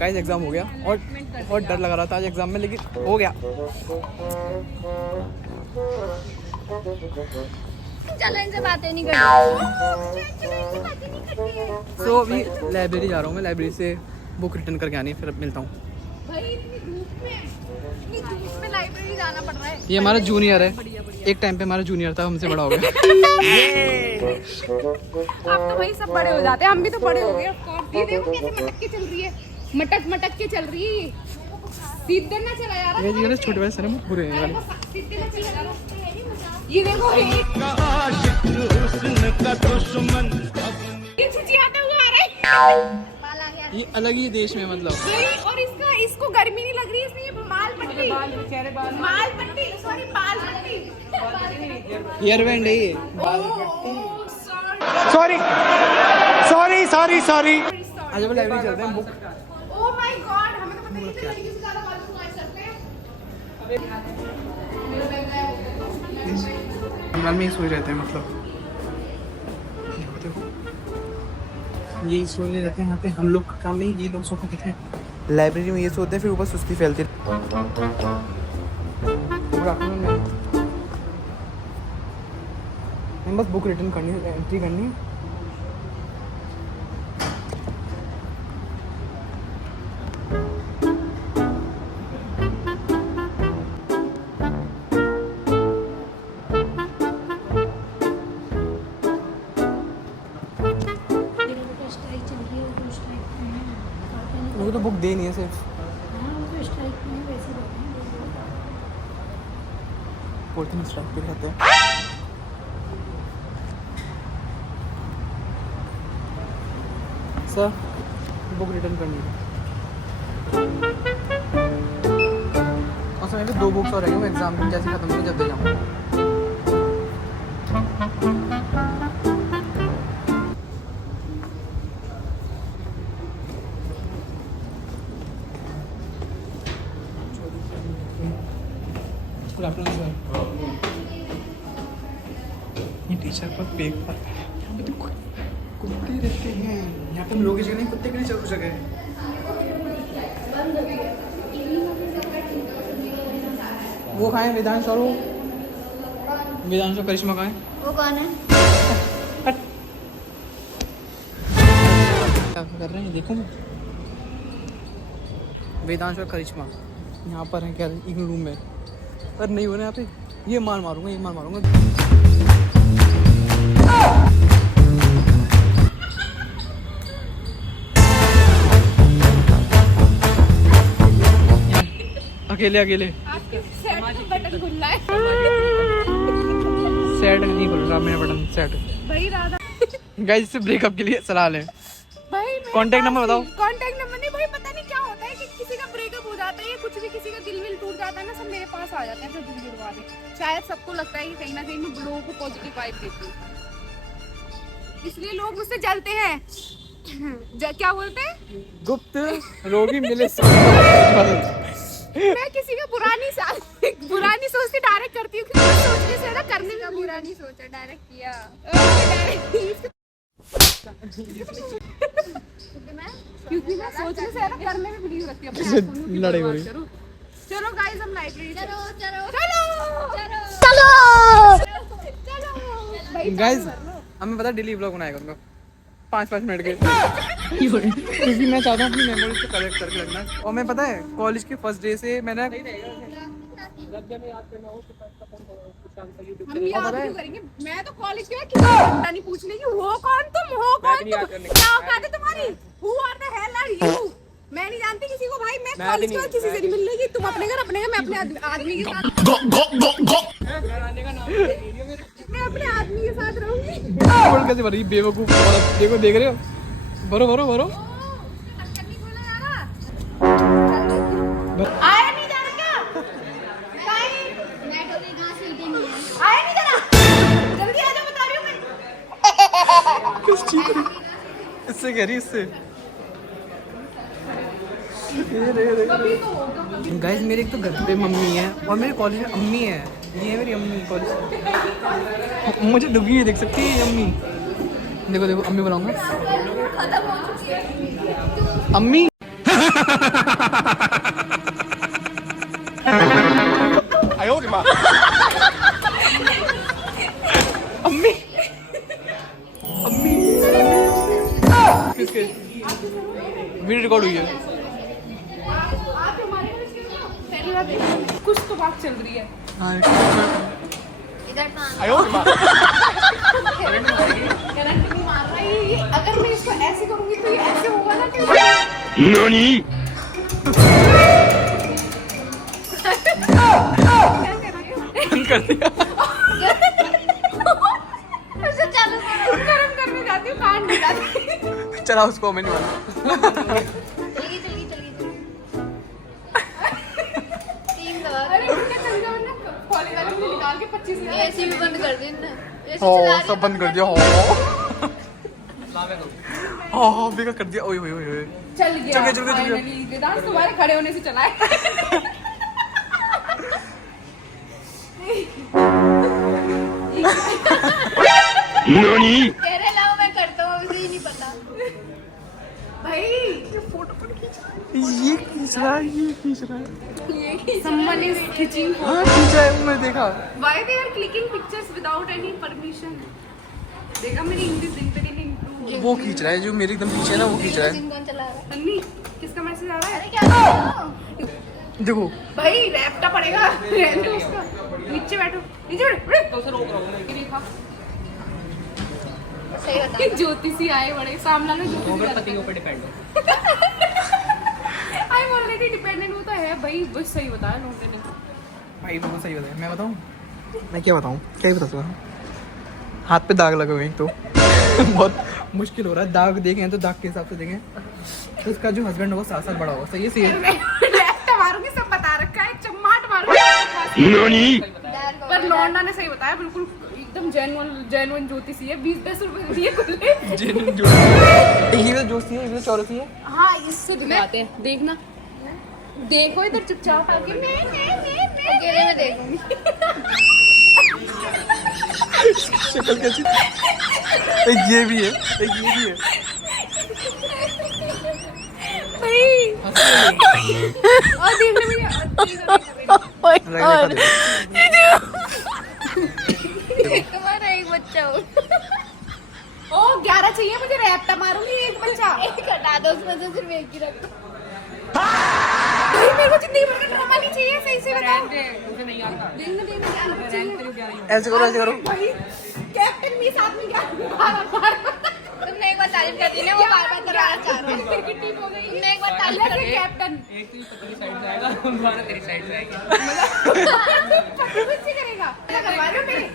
Guys exam हो गया और बहुत डर लग रहा था आज एग्जाम में, लेकिन हो गया। चलो इनसे बातें नहीं करती। तो अभी लाइब्रेरी जा रहा हूँ मैं, लाइब्रेरी से बुक रिटर्न करके आनी है, फिर मिलता हूँ। भाई इतनी धूप में लाइब्रेरी जाना पड़ रहा है। ये हमारा जूनियर है, एक टाइम पे हमारा जूनियर था, हमसे बड़ा हो गया। अब तो भाई सब बड़े हो जाते हैं, हम भी तो बड़े हो गए। ये देखो कैसे मटक के चल रही है, मटक के चल रही है। सीधे ना चला यार, ये छोटे बड़े सारे बुरे हैं। सीधे ना चला यार। ये देखो ये चिचियाते हुए आ रहा है। ये अलग ही देश में मतलब। और इसको गर्मी नहीं लग रही है, इसलिए माल पट्टी हेयर बैंड है ये। सॉरी आज अब लाइब्रेरी चलते हैं, बुक। ओह माय गॉड, हमें तो पता नहीं था लड़की से ज्यादा मालूम हुआ सकते हैं। में ही सोच रहते हैं मतलब, देखो यही सोच रहते हैं यहाँ पे। हम लोग का काम नहीं, ये लोग सोते हैं लाइब्रेरी में, ये सोते हैं, फिर ऊपर सुस्ती फैलती है। बस बुक रिटर्न करनी है, एंट्री करनी है। मुझे तो बुक दे नहीं है सिर्फ। पोर्टल स्ट्राइक पे रहते हैं। सर बुक रिटर्न करनी है। और समय पे 2 बुक्स और रही हूँ, एग्जाम में जैसे खत्म होंगे जब दे जाऊँगा। Good afternoon sir. ये टीचर पर पेपर, यहाँ पे तो कुत्ते रहते हैं। यहाँ पे हम लोग की जगह नहीं, कुत्ते के लिए चल जगह है। वो खाएं वेदांश और करिश्मा खाएं। वो कौन है? क्या कर रहे हैं देखो। वेदांश और करिश्मा यहाँ पर हैं क्या, एक रूम में। पर नहीं हो रहा यहाँ पे, ये मार मारूंगा। अकेले आपके सेट का बटन खुल रहा है। सेट नहीं खुल रहा मेरा बटन। सेट भाई राधा गाइस से ब्रेकअप के लिए सलाह लें। भाई कॉन्टैक्ट नंबर बताओ। कॉन्टैक्ट नंबर नहीं भाई, पता नहीं क्या होता है कि किसी का ब्रेकअप हो जाता है या कुछ भी, किसी का दिल विल टूट जाता है ना, सब मेरे पास आ जाते हैं फिर दिल जुड़वा दे। शायद सबको लगता है कि कहीं ना कहीं मैं लोगों को पॉजिटिव वाइब देती हूँ, इसलिए लोग मुझसे जलते हैं। क्या बोलते हैं? गुप्त रोगी मिले। मैं किसी का बुरा नहीं सोचती, डायरेक्ट करती हूँ। सोचने से ना करने में बुरा नहीं सोचा, डायरेक्ट किया। क्योंकि मैं सोचने से ना करने में बिलीव रखती हूँ। लड़ाई हो रही। चलो गाइस हम लाइब्रेरी चलो। गाइस हमें पता डेली व्लॉग बनाया करूँगा 5-5 मिनट के। क्योंकि मैं चाहता हूँ अपनी मेमोरीज को कलेक्ट करके रखना। और मैं पता है कॉलेज के फर्स्ट डे से मैंने हम याद क्यों करेंगे? मैं तो कॉलेज के किसी को नहीं पूछने की हो कौन तुम, क्या औकात है तुम्हारी? Who are the hell are you? मैं नहीं जानती किसी को भाई। मैं कॉलेज के किसी से नहीं मिल रही। तुम अपने घर, मैं अपने आदमी के साथ, मैं अपने आदमी के साथ रहूंगी। कैसे भरी बेवकूफ औरत। देखो देख रहे हो, भरो। आया नहीं जा रहा क्या? आया नहीं जा रहा, जल्दी आ जाओ, बता रही हूँ मैं। किस चीज इससे कह रही इससे। गाइस मेरे एक तो घर पे मम्मी है और मेरे कॉलेज में अम्मी है। ये है मेरी अम्मी कॉलेज। मुझे डुबी है, देख सकती है ये अम्मी। देखो अम्मी बुलाऊंगा। अम्मी अम्मी अम्मी किसके वीडियो रिकॉर्ड हुई है? आप हमारे घर से हो? पहली बार देख रही हूँ। कुछ तो बात चल रही है। हाँ इधर करंट नहीं मार रहा है ये। अगर मैं इसको ऐसे करूंगी तो ये ऐसे होगा ना कि बंद कर दिया। ऐसे चालू करो। गरम करने जाती हूँ कान नहीं जाती। चला उसको मैं नहीं मानता। चलिए अरे कितना चल गया वरना कॉलेज वाले मुझे निकाल के 25,000 एसी भी बंद कर देना। हाँ सब बंद कर दिया। हाँ हाँ बेकार कर दिया। ओए ओए ओए ओए चल गया चल गया। फाइनली वेदांत तुम्हारे खड़े होने से चला है। कह रहे लाओ मैं करता हूँ, उसे ही नहीं पता। भाई ये खींच रहा है, ये खींच रहा है। someone is खींचिंग हाँ खींचा है वो, मैं देखा। why they are clicking pictures without any permission? देखा मेरी इंग्लिश दिन पे दिन improve। वो खींच रहा है जो मेरे एकदम पीछे है ना, वो खींच रहा है। मशीन कौन चला रहा है? अन्नी किसका मैसेज आ रहा है? अरे क्या कर रहे हो? देखो भाई रैपटा पड़ेगा। रहने दो उसका। नीचे बैठो नीचे बैठो। तो रोक रहा देखा सही बता। ज्योतिषी आए बड़े सामने में ज्योतिषी पति के ऊपर डिपेंड हो। I am already dependent. वो तो है भाई, बस सही बताया लोगों ने। भाई बिल्कुल सही बताया। मैं बताऊँ? मैं क्या बताऊँ? क्या ही बता सकता हूँ? हाथ पे दाग लगे हुए हैं तो बहुत मुश्किल हो रहा है। दाग देखें तो दाग के हिसाब से देखें तो उसका जो हस्बैंड होगा 7 साल बड़ा होगा। सही है सही है। रैपटा मारूंगी सब बता रखा है। चम्माट मारूंगी। पर लौंडा ने सही बताया बिल्कुल एकदम जेन्युइन ज्योतिषी है। 20-10 रुपए दिए खुले। ये भी तो जोशी है, ये भी तो चौरसी है। हाँ इससे दिखाते हैं देखना। देखो इधर चुपचाप आके मैं अकेले में देखूंगी। शक्ल कैसी? एक ये भी है, एक ये भी है। भाई और देखने में तुम्हारा एक बच्चा हो। ओ 11 चाहिए मुझे। रैपटा मारूंगी एक बच्चा। एक हटा दो, उसमें से सिर्फ एक ही रख दो। भाई मेरे को जिंदगी भर का ड्रामा नहीं चाहिए। सही से बताओ। देखना ऐसे करो, ऐसे करो। भाई कैप्टन भी साथ में क्या बार तुमने एक बार तारीफ कर दी ना, वो बार बार कराना चाह रहा है। क्रिकेट टीम हो गई। तुमने एक बार तारीफ कर दी। कैप्टन एक तो पतली साइड से आएगा, दूसरा तेरी साइड से आएगा। पट्टू बच्चे करेगा। क्या करवा रहे हो मेरे?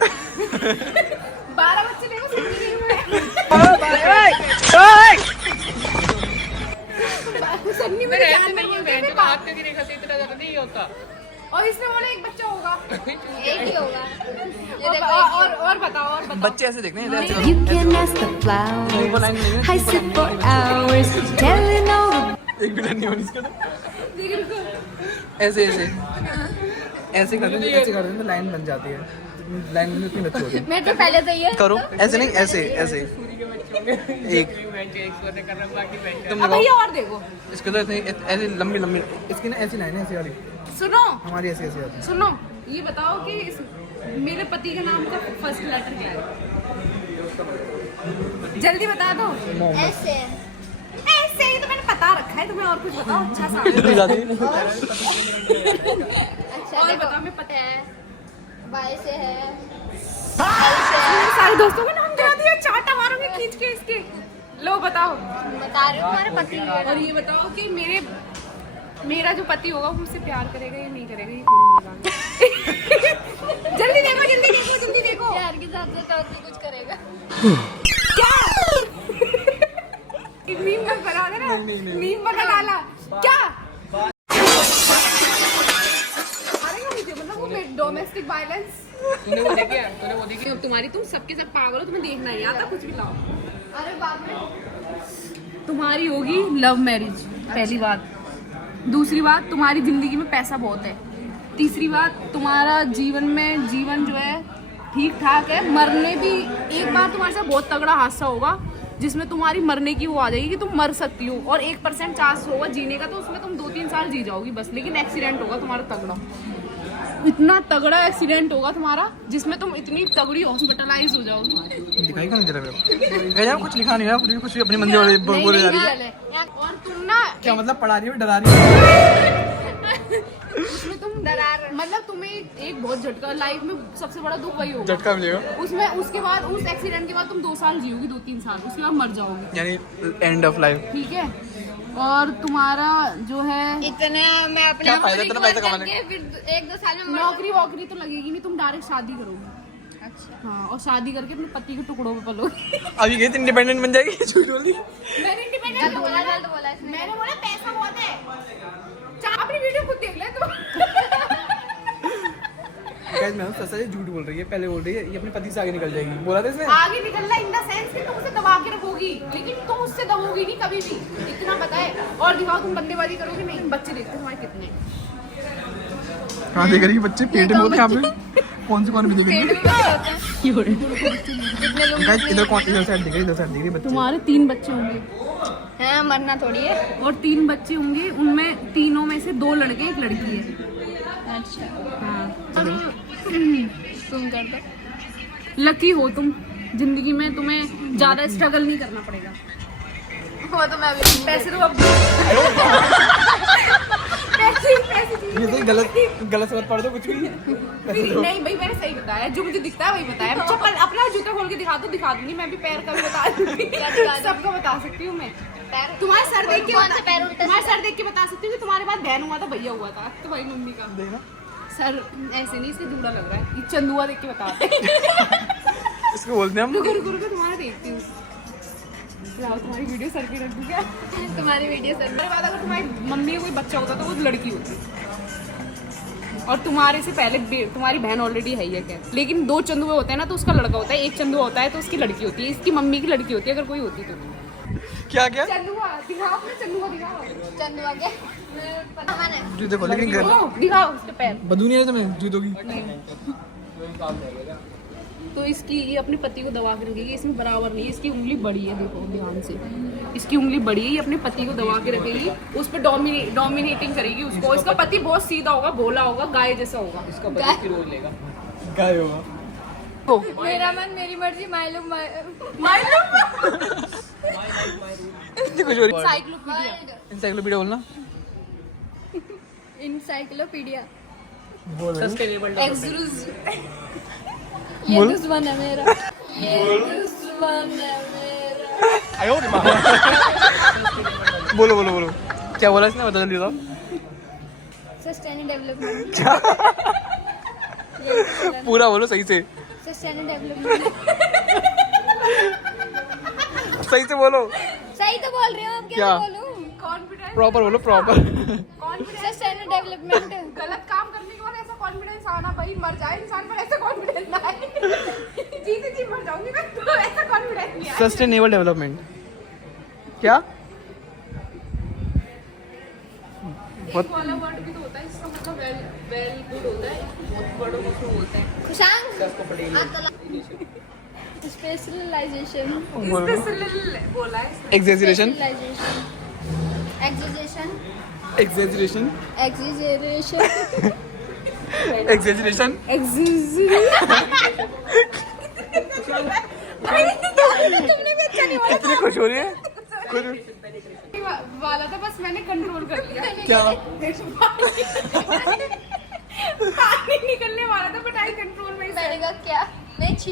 12 बच्चे देखो सिंगल सन्नी मैं मेरे रहते जान में नहीं हूँ, बोलते बहन थे जो हाथ की रेखा से इतना ज्यादा नहीं होता। और इसमें बोला एक बच्चा होगा। एक ही होगा। ये और देखो, एक ही और बताओ और बताओ। बच्चे ऐसे देखने हैं, ऐसे You can ask the flowers. I sit for hours telling all the एक भी लाइन नहीं होनी इसका तो। देख रुको। ऐसे ऐसे ऐसे करते हैं, ऐसे करते हैं तो लाइन बन जाती है। लाइन में इतनी बच्चे होते हैं। मैं तो पहले से ही है। करो ऐसे नहीं, ऐसे ऐसे एक तुम अब लगाओ। भैया और देखो। इसके तो इतनी ऐसे लंबी लंबी इसकी ना ऐसी लाइन है, ऐसी वाली। सुनो हमारी ऐसी ऐसी आती है। सुनो ये बताओ कि मेरे पति के नाम का फर्स्ट लेटर क्या है? जल्दी बता दो। ऐसे ऐसे ही तो मैंने पता रखा है। तुम्हें और कुछ बताओ अच्छा सा। जल्दी जाती है। अच्छा और देखो, बताओ मैं पता है बाई से है। मेरे सारे दोस्तों का नाम गिरा दिया। चाटा मारूंगी खींच के इसके। लो बताओ। बता रही हूँ तुम्हारे पति है। और ये बताओ कि मेरा जो पति होगा वो मुझसे प्यार करेगा या नहीं करेगा? ये कौन होगा? जल्दी देखो जल्दी देखो जल्दी देखो। प्यार के साथ साथ और भी कुछ करेगा। क्या मीम मत बना देना। मीम बना डाला क्या? मारेगा मुझे मतलब वो डोमेस्टिक वायलेंस। तूने वो देखी है? तूने वो देखी? तुम्हारी तुम सबके सब पागल हो। तुम्हें देखना ही आता कुछ भी लाओ। अरे बाप रे। तुम्हारी होगी लव मैरिज पहली बात। दूसरी बात तुम्हारी जिंदगी में पैसा बहुत है। तीसरी बात तुम्हारा जीवन जो है ठीक ठाक है। मरने भी एक बार तुम्हारे साथ बहुत तगड़ा हादसा होगा जिसमें तुम्हारी मरने की वो आ जाएगी कि तुम मर सकती हो, और 1% चांस होगा जीने का, तो उसमें तुम 2-3 साल जी जाओगी बस। लेकिन एक्सीडेंट होगा तुम्हारा तगड़ा, इतना तगड़ा एक्सीडेंट होगा तुम्हारा जिसमें तुम इतनी तगड़ी हॉस्पिटलाइज हो जाओगी। दिखाई कौन दे रहा है यार, कुछ लिखा नहीं है, पूरी कुछ अपनी मंदिर वाले बोले जा रही है। और तुम ना क्या मतलब पढ़ा रही है डरा रही है? उसमें तुम मतलब तुम्हें एक बहुत झटका, लाइफ में सबसे बड़ा दुख वही होगा, झटका मिलेगा उसमें। उसके बाद उस एक्सीडेंट के बाद तुम 2 साल जियोगी, 2-3 साल, उसके बाद मर जाओगी, यानी एंड ऑफ लाइफ। ठीक है। और तुम्हारा जो है इतने मैं अपने क्या आप को फायदा इतना recover पैसा कमाने करके फिर 1-2 साल में मर नौकरी वोकरी तो लगेगी नहीं, तुम डायरेक्ट शादी करोगी। जाऊँ। अच्छा हाँ, और शादी करके अपने पति के टुकड़ों में पलोगी। अभी गई तो इंडिपेंडेंट बन जाएगी, झूठ बोली। मैंने इंडिपेंडेंट गलत बोला इसने। मैंने बोला पैसा बहुत है। अपनी वीडियो खुद देख ले तुम। गाइस मैं सच सच झूठ बोल रही है, पहले बोल रही है ये अपने पति से आगे निकल जाएगी, बोला था इसने। आगे निकलना इन द सेंस कि तुम उसे दबा के रखोगी, लेकिन तुम उससे दबोगी नहीं कभी भी, इतना पता है। और दिखाओ तुम बंदेबाजी करोगे नहीं। बच्चे देखते तुम्हारे कितने, कहाँ देख रही है बच्चे? पेट में होते हैं यहाँ पे, कौन भी देख रही है? गाइस इधर कौन, इधर साइड देख रही है, इधर साइड देख रही है बच्चे। तुम्हारे 3 बच्चे होंगे। हाँ मरना थोड़ी है। और 3 बच्चे होंगे, उनमें तीनों में से 2 लड़के 1 लड़की है। अच्छा हाँ, तुम कर दो। लकी हो तुम, जिंदगी में तुम्हें ज्यादा स्ट्रगल नहीं करना पड़ेगा। वो तो मैं भी पैसे तो अब पैसे ये सही गलत मत पढ़ दो कुछ भी। नहीं भाई, मैंने सही बताया, जो मुझे दिखता है वही बताया। चप्पल अपना जूता खोल के दिखा दूंगी, मैं भी पैर का भी बता दूंगी, सबको बता सकती हूँ मैं। तुम्हारे सर देख के कौन सा पैर उल्टा तुम्हारे सर देख के बता सकती हूँ कि तुम्हारे पास बहन हुआ था, भैया हुआ था, तो भाई मम्मी का सर ऐसे नहीं, इससे जूड़ा लग रहा है, ये चंदुआ देख के बताते हैं। इसको बोलते हैं हम। रुको तुम्हारा देखती हूँ, तुम्हारी वीडियो सर की रख दूँ क्या? तुम्हारी वीडियो सर मेरे बाद अगर तुम्हारी मम्मी का कोई बच्चा होता तो वो लड़की होती, और तुम्हारे से पहले तुम्हारी बहन ऑलरेडी है ही है, क्या? लेकिन 2 चंदुए होते हैं ना, तो उसका लड़का होता है, 1 चंदुआ होता है तो उसकी लड़की होती है, इसकी मम्मी की लड़की होती है अगर कोई होती तो। क्या चंदुआ दिखाओ, अपने चंदुआ दिखाओ, चंदुआ के मैंने जूते खोल, लेकिन घर दिखाओ उसके पैर। बदू नहीं है तुम्हें जूतों की? तो इसकी ये अपने पति को दबा के रखेगी, इसमें बराबर नहीं है, इसकी उंगली बड़ी है, देखो ध्यान से, इसकी उंगली बड़ी है, ये अपने पति को दबा के रखेगी, उस पर डोमिनेटिंग करेगी उसको। इसका पति बहुत सीधा होगा, भोला होगा, गाय जैसा होगा। इसका बच्चे की रोल लेगा। गाय होगा। मेरा मन मेरी मर्जी मालूम इंसाइक्लोपीडिया बोलना। इंसाइक्लोपीडिया सस्टेनेबल एक्सरूज ये दुश्मन है मेरा, ये दुश्मन है मेरा। आयो बोलो क्या बोला इसने, बता जल्दी बताओ। सस्टेनेबल डेवलपमेंट पूरा बोलो सही से, सस्टेनेबल डेवलपमेंट सही से बोलो। सही तो बोल रही हूँ, अब क्या? क्या बोलूँ? कॉन्फिडेंस, प्रॉपर बोलो, प्रॉपर। सस्टेनेबल डेवलपमेंट गलत काम करने के बाद ऐसा कॉन्फिडेंस आना, भाई मर जाए इंसान पर ऐसा कॉन्फिडेंस ना आए। जी मर जाऊंगी मैं, तो ऐसा कॉन्फिडेंस नहीं आए। सस्टेनेबल डेवलपमेंट क्या? एक वाला वर्ड भी तो होता है, इसका मतलब वेल गुड होता है, बहुत वर्डों को उसमें बोलते हैं। खुशांग स्पेशलाइजेशन बोला है एग्जेजरेशन एग्जीजरेशन एग्जेजरेशन एग्जीजरेशन एग्जेजरेशन तुमने भी अच्छा नहीं बोला इतनी खुश हो रही है खुद। वाला था, बस मैंने कंट्रोल कर लिया। क्या? पानी निकलने वाला था, बट आई कंट्रोल में। मैंने कहा क्या? नहीं छी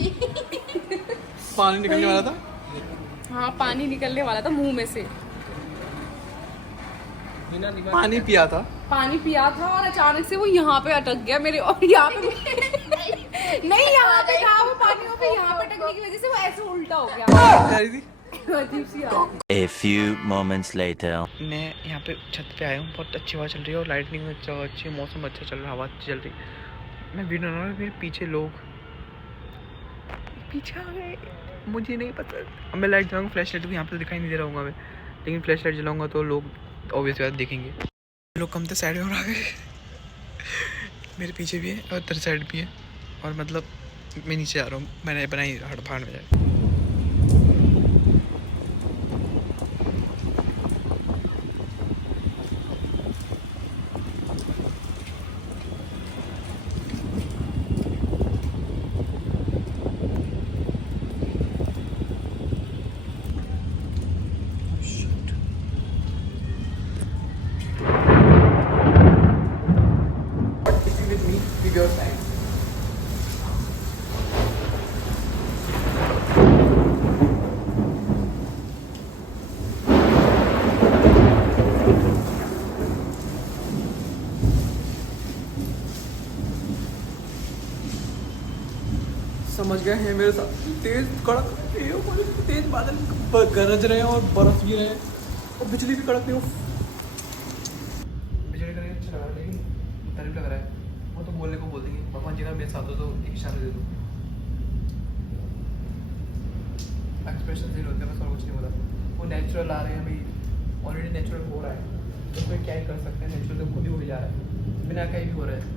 पानी निकलने वाला था। हाँ, पानी निकलने वाला था मुंह में से। पानी पिया था, पानी पिया था और अचानक से वो यहाँ पे अटक गया मेरे, और यहाँ पे नहीं, यहाँ पे था वो पानी, पे यहाँ पे अटकने की वजह से वो ऐसे उल्टा हो गया। अजीब सी बात। A few moments later. मैं यहाँ पे छत पे आया हूँ, बहुत अच्छी हवा चल रही है और लाइटनिंग में अच्छी, मौसम अच्छा चल रहा है, हवा अच्छी चल रही है। मैं वीडियो बना रहा हूँ, मेरे पीछे लोग पीछे आ गए, मुझे नहीं पता। अब मैं लाइट जलाऊंगा, फ्लैश लाइट को यहाँ पे तो दिखाई नहीं दे रहा हूँ मैं, लेकिन फ्लैश लाइट जलाऊंगा तो लोग ऑब्वियस बात देखेंगे। लोग कम तो साइड में आ गए, मेरे पीछे भी है और तेरे साइड भी है, और मतलब मैं नीचे आ रहा हूँ, मैंने बनाई हड़फाड़ में जाए। समझ गए हैं मेरे साथ तेज कड़क तेज बादल गरज रहे हैं और बर्फ भी रहे हैं और बिजली भी कड़क रही हो। बिजली का अच्छा लग रहा है लेकिन तारीफ लग रहा है। वो तो बोलने को बोल देंगे भगवान जी का मेरे साथ हो तो एक इशारा दे दो। एक्सप्रेशन दे होते हैं बस और कुछ नहीं बोला। वो नेचुरल आ रहे हैं अभी ऑलरेडी नेचुरल हो रहा है तो उसमें क्या ही कर सकते हैं। नेचुरल तो खुद ही हो जा रहा है बिना कहीं भी हो रहा है।